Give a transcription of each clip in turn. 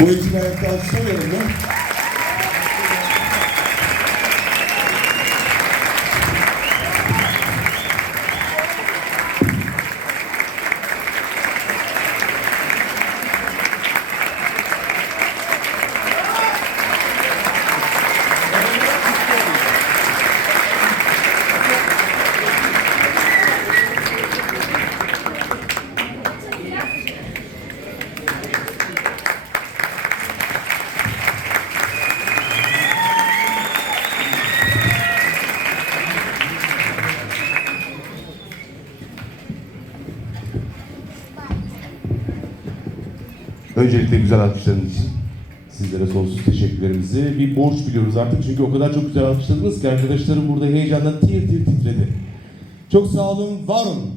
Bu ekibi ayakta alkışlamayalım mı? Öncelikle güzel alkışlarınız için sizlere sonsuz teşekkürlerimizi bir borç biliyoruz artık çünkü o kadar çok güzel alkışladınız ki arkadaşlarım burada heyecandan tir tir titredi. Çok sağ olun, var olun.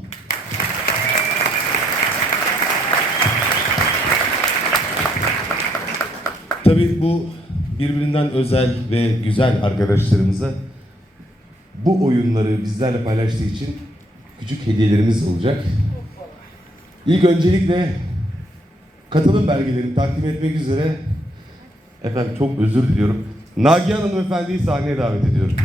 Tabii bu birbirinden özel ve güzel arkadaşlarımıza bu oyunları bizlerle paylaştığı için küçük hediyelerimiz olacak. İlk öncelikle katılım belgelerini takdim etmek üzere efendim çok özür diliyorum. Nagihan Hanımefendi'yi sahneye davet ediyorum.